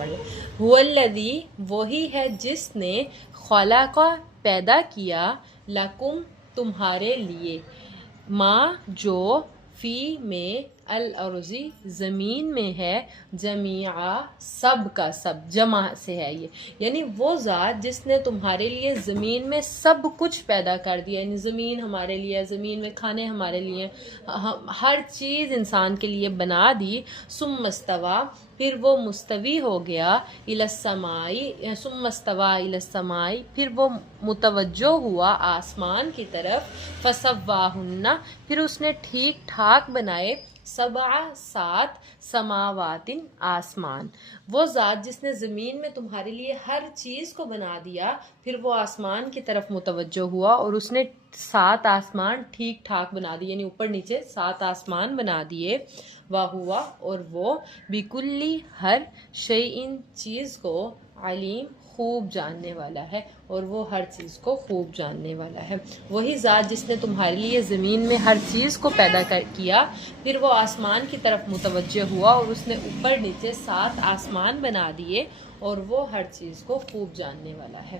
پڑھ لیں. هو الذی وہی ہے جس نے خلق پیدا کیا لکم تمہارے لیے ما جو فی میں الارضی زمین میں ہے جمیعا سب کا سب جمع سے ہے یہ یعنی وہ ذات جس نے تمہارے لیے زمین میں سب کچھ پیدا کر دیا یعنی زمین ہمارے لیے زمین میں کھانے ہمارے لیے ہر چیز انسان کے لیے بنا دی ثم استوی پھر وہ مستوی ہو گیا الی السماء ثم استوی الی السماء پھر وہ متوجہ ہوا آسمان کی طرف فسواہن پھر اس نے ٹھیک ٹھاک بنائے سبع سات سماوات آسمان وہ ذات جس نے زمین میں تمہارے لیے ہر چیز کو بنا دیا پھر وہ آسمان کی طرف متوجہ ہوا اور اس نے 7 آسمان ٹھیک ٹھاک بنا دیے یعنی اوپر نیچے 7 آسمان بنا دیے ہوا اور وہ بکلی ہر شیء چیز کو علیم خوب جاننے والا ہے اور وہ ہر چیز کو خوب جاننے والا ہے. وہی ذات جس نے تمہارے لیے زمین میں ہر چیز کو پیدا کیا پھر وہ آسمان کی طرف متوجہ ہوا اور اس نے اوپر نیچے 7 آسمان بنا دیے اور وہ ہر چیز کو خوب جاننے والا ہے.